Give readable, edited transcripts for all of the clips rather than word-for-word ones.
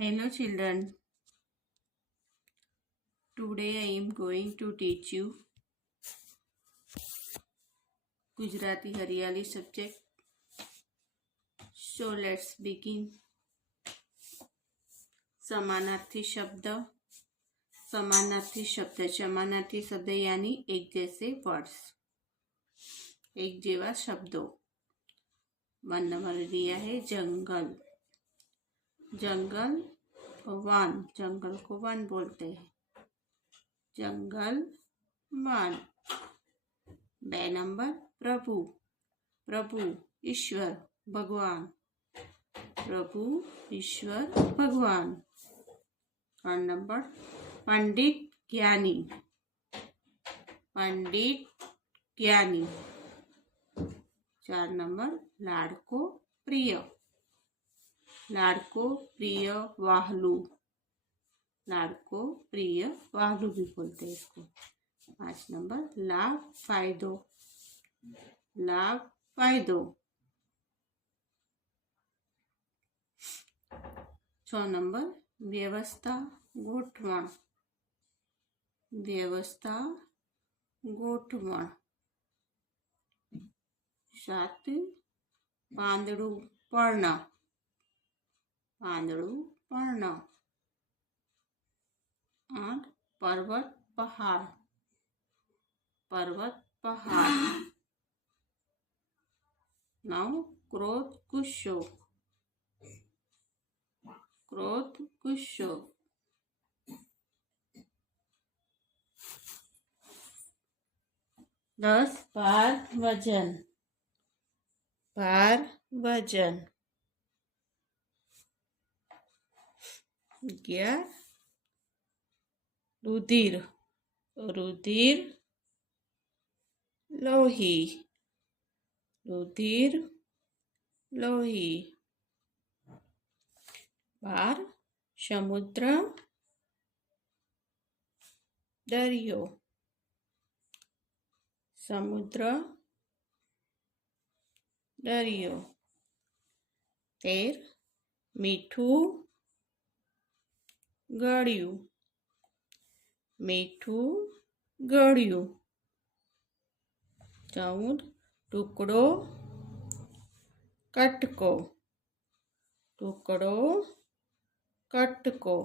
Hello children, today I am going to teach you Gujarati Hariyali subject. So let's begin. समानार्थी शब्द. समानार्थी शब्द यानी एक जैसे वर्ड्स, एक जेवा शब्दों. 1 नंबर दिया है जंगल. जंगल वन, जंगल को वन बोलते हैं. जंगल वन. 2 नंबर प्रभु. प्रभु ईश्वर भगवान. प्रभु ईश्वर भगवान. 3 नंबर पंडित ज्ञानी. पंडित ज्ञानी. 4 नंबर लाडको प्रिय. लाडको प्रिय वाहलू. लाडको प्रिय वाहलू भी बोलते हैं इसको. 5 नंबर लाभ फायदो. लाभ फायदो. 6 नंबर व्यवस्था गोठवण. व्यवस्था गोठवण. 7 પાંદડું પર્ણ. પાંદડું પર્ણ. 8 पर्वत पहाड़. पर्वत पहाड़. 9 क्रोध गुस्सो. क्रोध गुस्सो. 10 भार वजन. भार वजन. 11 रुधिर. रुधिर लोही. रुधिर लोही. 12 समुद्र दरियो. समुद्र दरियो. 13 मीठू गळ्યું. मीठू गळ्યું. 14 टुकड़ो कटको. टुकड़ो कटको.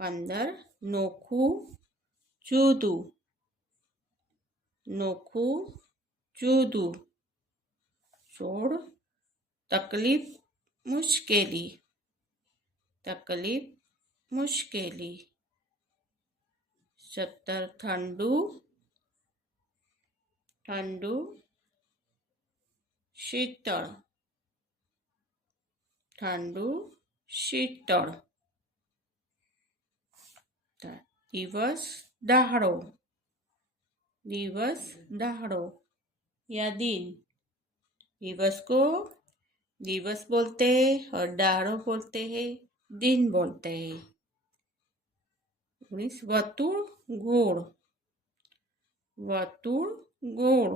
15 नोखू जूदू. नोखू जूदू. 16 तकलीफ मुश्केली. तकलीफ मुश्केली. 17 ठंडू. ठंडू शीतल. ठंडू शीतल. दिवस दहाड़ो. दिवस दहाड़ो या दिन. दिवस को दिवस बोलते हैं और दहाड़ो बोलते हैं, दिन बोलते हैं. 19 वर्तुल गोल. वर्तुल गोल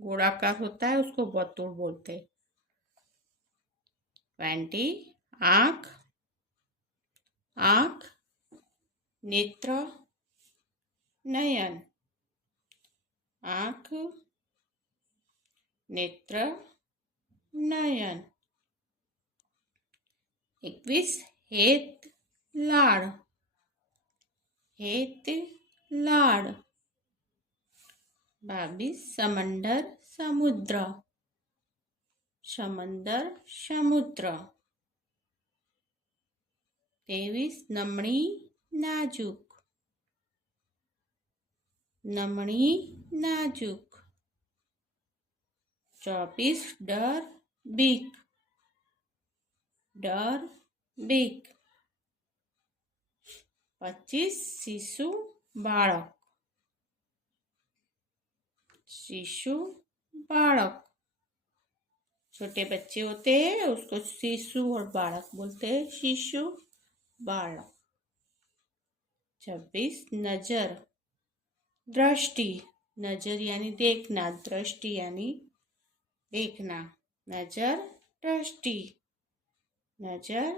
गोलाकार होता है उसको वर्तुल बोलते हैं. 20 आँख. आँख नेत्र नयन. आँख नेत्र नयन. 21 हेत लाड़. हेत लाड़. 22 समंदर समुद्र. समंदर समुद्र. 23 नमणी नाजुक. नमणी नाजुक. 24 डर बीक. डर बीक. 25 शिशु बालक. शिशु बालक. छोटे बच्चे होते हैं उसको शिशु और बालक बोलते हैं. शिशु बालक. 26 नजर. दृष्टि. नजर यानी देखना. दृष्टि यानी देखना. नजर दृष्टि. नजर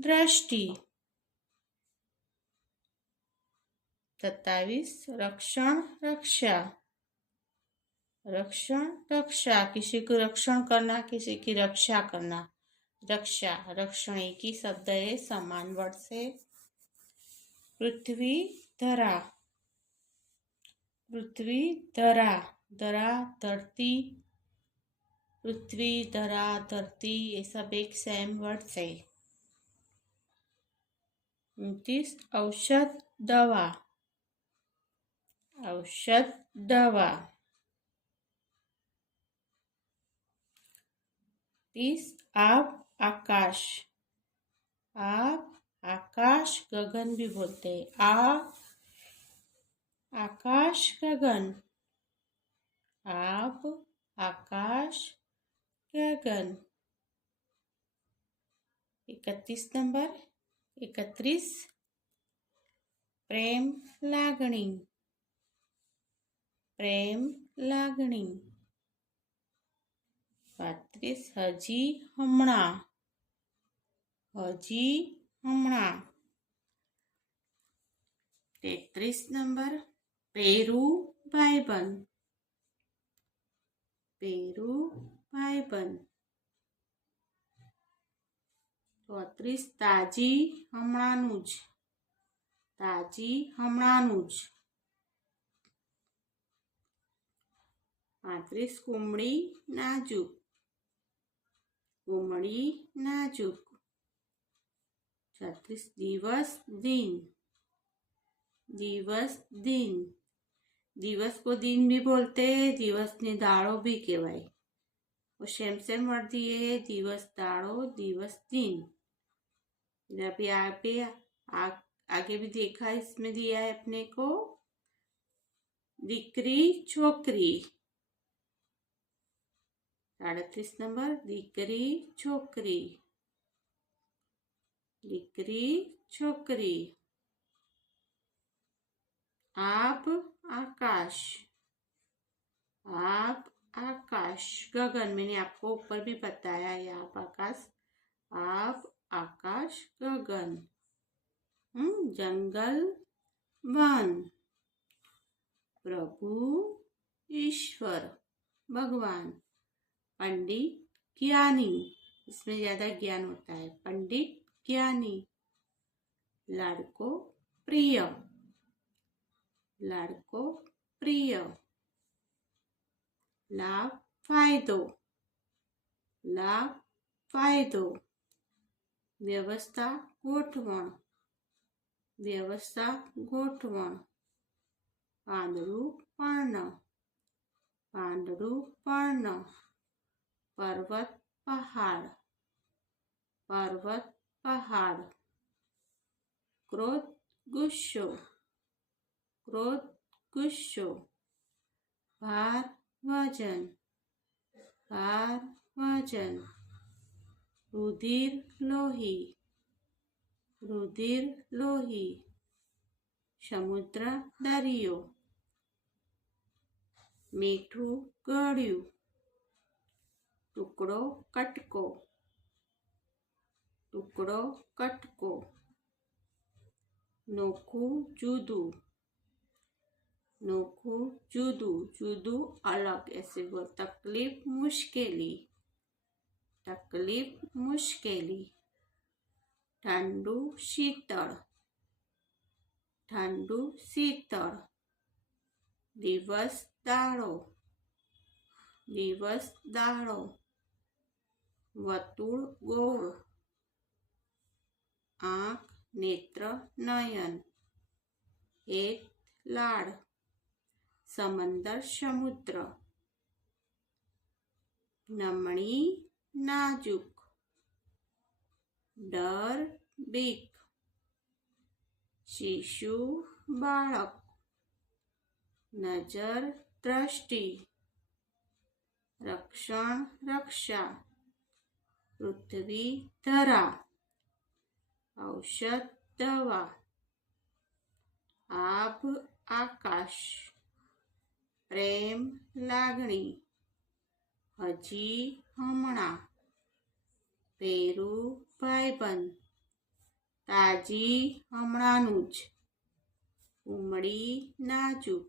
दृष्टि। 27 रक्षण रक्षा। रक्षण रक्षा, किसी को रक्षण करना, किसी की रक्षा करना। रक्षा रक्षण एक ही शब्द है, समान वर्ड से। पृथ्वी धरा। पृथ्वी धरा, धरा धरती, पृथ्वी धरा धरती, ये सब एक सेम वर्ड है। 29 औषध दवा। औषध दवा। 30 आप आकाश। आप आकाश गगन भी बोलते हैं। आकाश गगन। आप आकाश गगन। 31 नंबर। 31 प्रेम लागणी। प्रेम लागणी। 32 हजी हमणा। हजी हमणा। 33 नंबर पेरू भाईबंध। पेरू भाईबंध। 34 ताजी हमણાનું જ। તાજી હમણાંનું જ। 35 કુમળી નાજુક। કુમળી નાજુક। 36 દિવસ दिन। दिवस दिन। दिवस को दिन भी बोलते हैं, दिवस ने दाड़ो भी कहवाय। वो सेम सेम वर्ड दिए है, दिवस दाड़ो दिवस दिन। अभी आगे भी देखा, इसमें दिया है अपने को दीकरी छोकरी। 38 नंबर दीकरी छोकरी। दीकरी छोकरी। आप आकाश। आप आकाश गगन, मैंने आपको ऊपर भी बताया है, आप आकाश। आप आकाश गगन। जंगल वन। प्रभु ईश्वर भगवान। पंडित ज्ञानी, इसमें ज्यादा ज्ञान होता है। पंडित ज्ञानी। लाडको प्रिय। लाडको प्रिय। लाभ फायदो। लाभ फायदो। व्यवस्था गोठवण। व्यवस्था गोठवण। પાંદડું પર્ણ। પાંદડું પર્ણ। पर्वत पहाड़। पर्वत पहाड़। क्रोध गुस्सो। क्रोध गुस्सो। भार वजन। भार वजन। रुधिर लोही। रुधिर लोही। समुद्र दरियो। मीठू गळ्यू। टुकड़ो कटको। टुकड़ो कटको। नोखू जुदू। नोखू जुदू। जुदू अलग, ऐसे बोल। तकलीफ मुश्केली। तकलीफ मुश्केली। ठंडू शीतल। ठंडू शीतल। दिवस दाड़ो। दिवस दाड़ो। वर्तुळ गोल। आँख नेत्र नयन। एक लाड़। समंदर समुद्र। नमणी नाजुक। डर बीक। शिशु बाळक। नजर दृष्टि। रक्षण रक्षा। पृथ्वी धरा। औषध दवा। आभ आकाश। प्रेम लागणी। हजी हमणा। पेरू भाईबंध। તાજી હમણાંનું જ, ઉમળી નાજુક,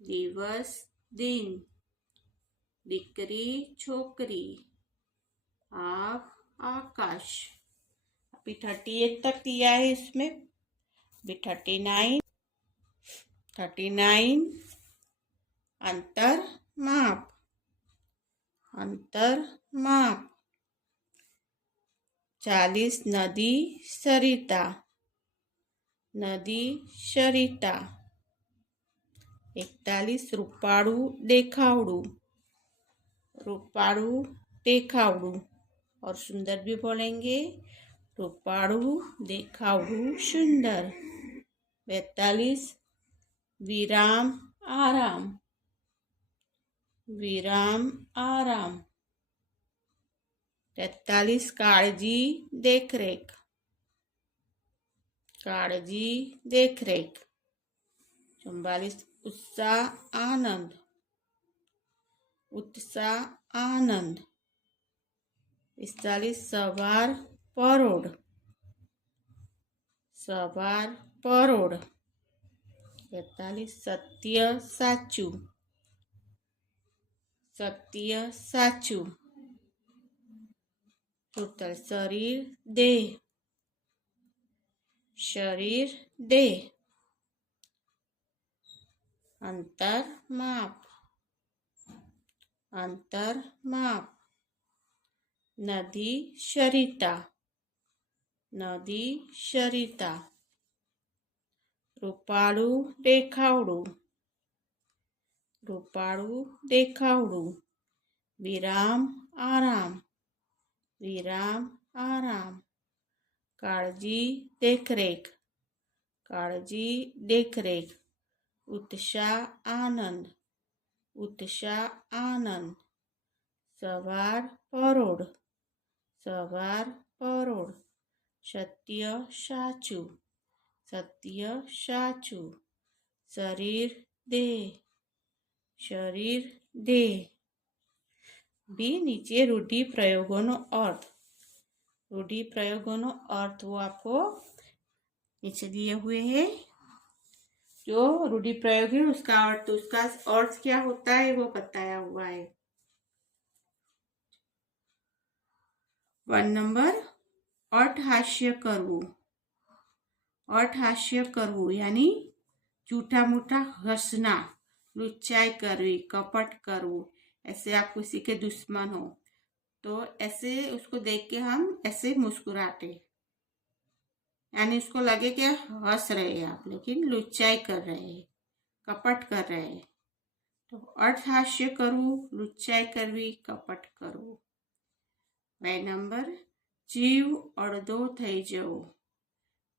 દિવસ दिन, દીકરી છોકરી, आग आकाश। अभी 38 तक दिया है इसमें। अभी 39 अंतर माप, अंतर माप। 40 नदी सरिता, नदी सरिता। 41 रूपाड़ू देखावड़ू, रूपाड़ू देखावड़ू। और सुंदर भी बोलेंगे, रूपाड़ू देखावड़ू सुंदर। 42 विराम आराम, विराम आराम। 43 काळजी देखरेख, काळजी देखरेख। 44 उत्साह आनंद, उत्साह आनंद। 45 सवार परोढ़, सवार परोढ़। 46 सत्य साचू, सत्य साचू। 47 शरीर देह, शरीर देह। अंतर माप, अंतर माप। नदी सरिता, नदी सरिता। रूपाड़ू देखावड़ू, रूपाड़ू देखावड़ू। विराम आराम, विराम आराम। काळजी देखरेख, काळजी देखरेख। उत्साह आनंद, उत्साह आनंद। सवार परोढ़, सवार परोढ़। सत्य साचू, सत्य साचू। शरीर देह, शरीर देह। भी नीचे रूढ़ि प्रयोगों अर्थ, रूढ़ि प्रयोगों अर्थ वो आपको नीचे दिए हुए हैं। जो रूढ़ि प्रयोग है उसका अर्थ क्या होता है वो बताया हुआ है। 1 नंबर अट्हास्य करवू, अट्हास्य करवू यानी झूठा मूठा हंसना, लुच्चाई करवी, कपट करवू। ऐसे आप किसी के दुश्मन हो तो ऐसे उसको देख के हम ऐसे मुस्कुराते, यानी उसको लगे कि हंस रहे हैं आप, लेकिन लुच्चाई कर रहे हैं, कपट कर रहे हैं। तो अट्हास्य करवू, लुच्चाई करवी, कपट करवू। 2 नंबर जीव अड़धो थई जवो,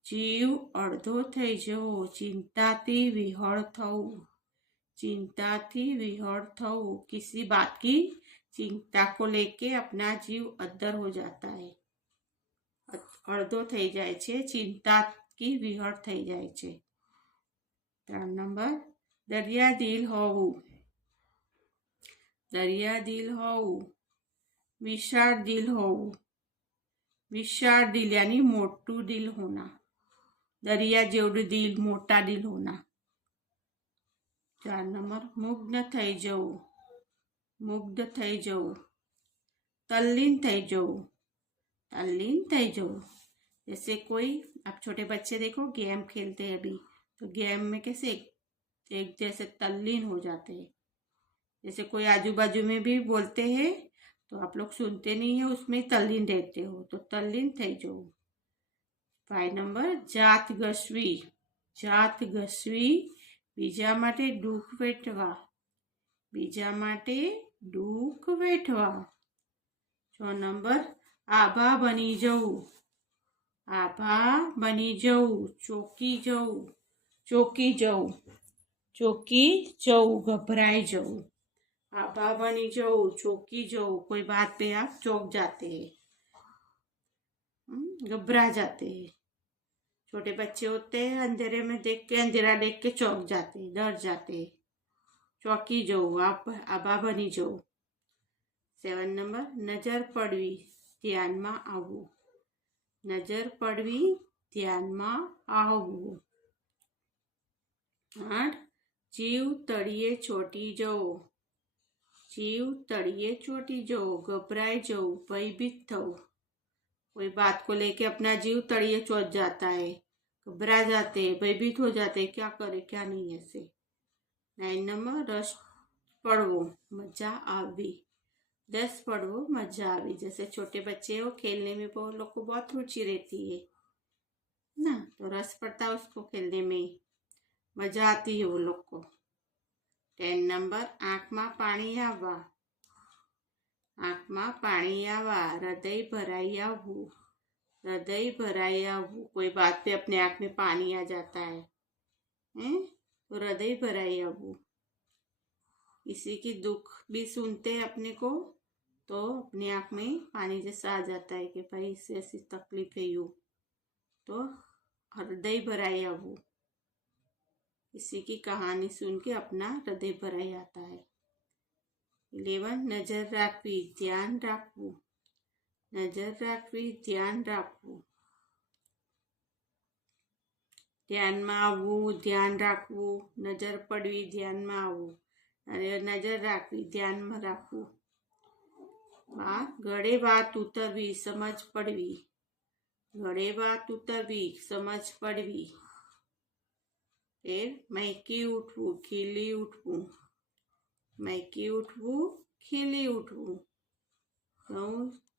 जीव अड़धो थई जवो, चिंताथी विहळ थवू, चिंताथी विहळ थवू। किसी बात की चिंता को लेके अपना जीव अद्दर हो जाता है, અડધો થઈ જાય છે, ચિંતા की વિહળ થઈ જાય છે। 3 નંબર દરિયા દિલ હોવું, દરિયા દિલ હોવું, વિશાળ દિલ હોવું, विशाल दिल यानी मोटू दिल होना, दरिया जेवड़ू दिल, मोटा दिल होना। 4 नंबर मुग्ध थई जवू, मुग्ध थई जवू, तल्लीन थई जवू, तल्लीन थई जवू। जैसे कोई आप छोटे बच्चे देखो गेम खेलते हैं अभी, तो गेम में कैसे एक जैसे तल्लीन हो जाते हैं। जैसे कोई आजू बाजू में भी बोलते हैं तो आप लोग सुनते नहीं है, उसमें तल्लीन रहते हो, तो तल्लीन थई जाओ। 5 नंबर जात गसवी, जात गसवी, बीजा माटे दुख वेठवा, बीजा माटे दुख वेठवा। 6 नंबर आभा बनी जवू, आभा बनी जवू, ચોકી જવું, ચોકી જવું, ચોકી જવું, घबराई जवू। आभा बनी जाओ, चौकी जाओ, कोई बात पे आप चौंक जाते हैं, घबरा जाते हैं। छोटे बच्चे होते हैं अंधेरे में देख के, अंधेरा देख के चौंक जाते हैं, डर जाते हैं। चौकी जाओ, आप आभा बनी जाओ। 7 नंबर नजर पड़वी, ध्यान में आवू, નજર પડવી, ધ્યાનમાં આવવું. 8. જીવ તળિયે ચોંટી જવો. जीव तड़िए चोटी जो, घबराए जो, भयभीत थव. कोई बात को लेके अपना जीव तड़िए चोट जाता है, घबरा जाते, भयभीत हो जाते, क्या करे क्या नहीं ऐसे. 9 नंबर रस पड़वो, मजा आवी. 10 पड़वो, मजा आवी. जैसे छोटे बच्चे हो, खेलने में वो लोग को बहुत रुचि रहती है ना, तो रस पड़ता है उसको खेलने में, मजा आती है वो लोग को. 10 नंबर आंखમાં પાણી આવવા. આંખમાં પાણી આવવા, હૃદય ભરાઈ આવવું. हृदय भराई आवવું. कोई बात पे अपने आंख में पानी आ जाता है, तो हृदय भराई आवવું. किसी की दुख भी सुनते हैं अपने को, तो अपने आंख में पानी जैसा आ जाता है कि भाई इससे ऐसी तकलीफ है यूँ, तो हृदय भराई आवવું. किसी की कहानी सुन के अपना हृदय भराई आता है. 11 नजर राखवी, ध्यान राखવું. नजर राखवी, ध्यान राखવું. ધ્યાનમાં આવવું, ધ્યાન રાખવું. નજર પડવી, ધ્યાનમાં આવવું. નજર રાખવી, ધ્યાનમાં રાખવું. ગળે વાત ઉતરવી, સમજ પડવી. ગળે વાત ઉતરવી, સમજ પડવી. મહેકી ઉઠવું, ખીલી ઉઠવું. મહેકી ઉઠવું, ખીલી ઉઠવું.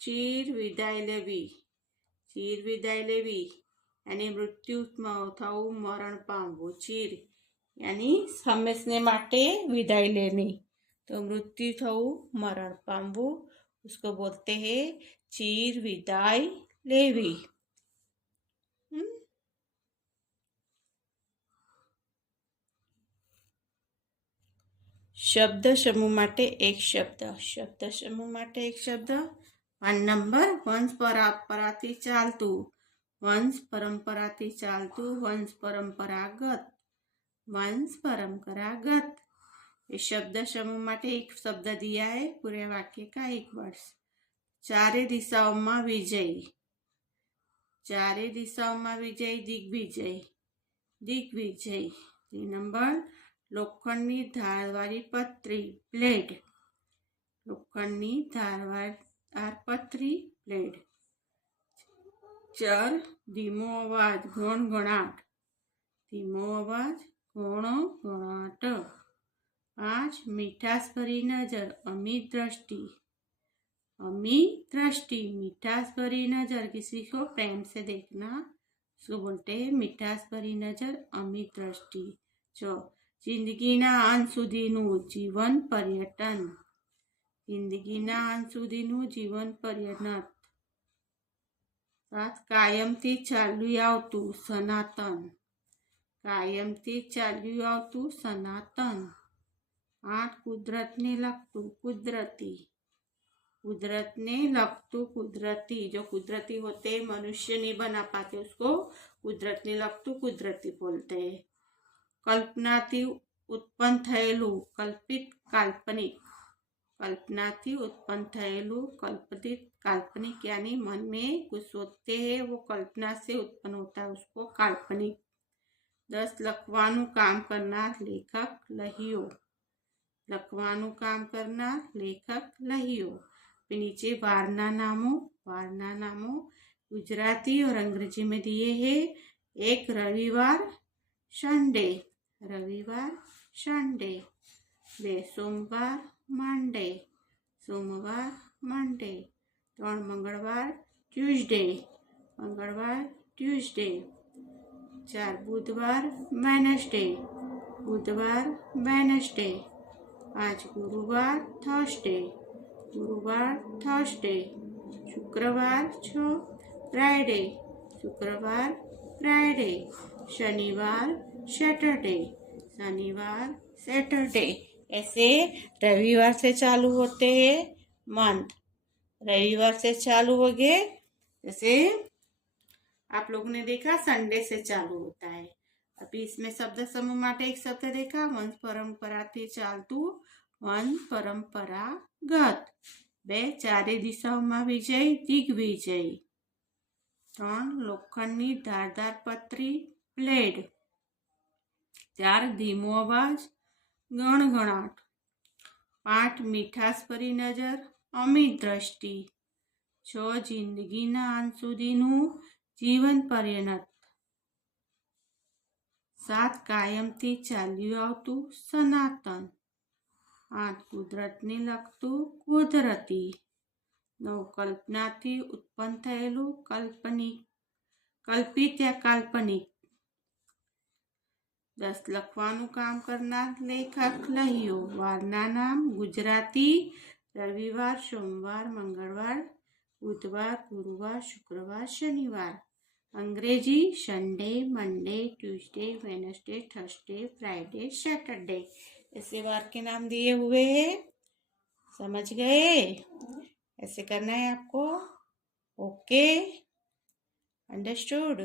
ચીર વિદાય લેવી. ચીર વિદાય લેવી यानी मृत्यु थवू, मरण पामवू. चीर यानी हमेशने माटे विदाय लेनी, तो मृत्यु थवू, मरण पामवू, उसको बोलते हैं चीर विदाय लेवी. शब्द समूह माटे एक शब्द. शब्द समूह माटे एक शब्द. 1 नंबर वंश परंपराथी चालतू. वंश परंपराथी चालतू, वंश परंपरागत. वंश परंपरागत. ये शब्द समूह माटे एक शब्द दिया है, पूरे वाक्य का एक वर्ड. चारे दिशाओं में विजय. चारे दिशाओं में विजय, दिग्विजय. दिग्विजय. 3 नंबर लोखंडनी धारवाળી पत्री, ब्लेड. लोखंडनी धारवाળી पत्री, ब्लेड. 4 धीमो अवाज, घोणघोणाट. धीमो अवाज, घोणघोणाट. 5 मीठास भरी नजर, अमित दृष्टि. अमित दृष्टि, मिठास भरी नजर. किसी को प्रेम से देखना, उसको बोलते हैं मिठास भरी नजर, अमित दृष्टि. 6 जिंदगीना अंत सुधीનું जीवन पर्यटन. जिंदगीना अंत सुधीનું जीवन पर्यटन. 7 કાયમથી ચાલ્યું આવતું, સનાતન. કાયમથી ચાલ્યું આવતું, સનાતન. 8 કુદરતને લગતું, કુદરતી. कुदरतने लगतू, कुदरती. जो कुदरती होते मनुष्य नहीं बना पाते उसको कुदरतने लगतू, कुदरती बोलते हैं. कल्पनाथी उत्पन्न थयेलू, कल्पित, काल्पनिक. कल्पनाथी उत्पन्न थयेलू, कल्पित, काल्पनिक. यानी मन में कुछ सोचते हैं वो कल्पना से उत्पन्न होता है, उसको काल्पनिक. 10 लखवानु काम करना, लेखक, लहियो. लखवानु काम करना, लेखक, लहियो. नीचे वारना नामों. वारना नामों गुजराती और अंग्रेजी में दिए हैं. 1 रविवार, संडे. रविवार, संडे. 2 सोमवार, मंडे. सोमवार, मंडे. 3 मंगलवार, ट्यूसडे. मंगलवार, ट्यूसडे. 4 बुधवार, वेडनेसडे. बुधवार, वेडनेसडे. 5 गुरुवार, थर्सडे. गुरुवार, थर्सडे. शुक्रवार, 6 फ्राइडे. शुक्रवार, फ्राइडे. शनिवार, सैटरडे. शनिवार, सैटरडे. ऐसे रविवार से चालू होते हैं मंथ. रविवार से चालू हो गए. जैसे आप लोगों ने देखा संडे से चालू होता है. अभी इसमें शब्द समूह माटे एक शब्द देखा, वंश परंपराथी चालतू, वंश परंपरागत. 2 चारे दिशाओं में विजय, दिग्विजय. 3 લોખંડની ધારદાર પતરી બ્લેડ. 4 ધીમો અવાજ ગણગણાટ. 5 મીઠાશભરી નજર અમિત દ્રષ્ટિ. 6 જિંદગીના અંત સુધીનું જીવન પર્યંત. 7 કાયમથી ચાલ્યું આવતું સનાતન. 8 કુદરતને લગતું કુદરતી. 9 કલ્પનાથી ઉત્પન્ન થયેલું કલ્પિત યા કાલ્પનિક. 10 લખવાનું કામ કરનાર લેખક લહિયો. વારના નામ ગુજરાતી રવિવાર, સોમવાર, મંગળવાર, બુધવાર, ગુરુવાર, શુક્રવાર, શનિવાર. अंग्रेजी Sunday, Monday, Tuesday, Wednesday, Thursday, Friday, Saturday. ऐसे वार के नाम दिए हुए हैं. समझ गए? ऐसे करना है आपको. Okay, understood.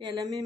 पहला मैं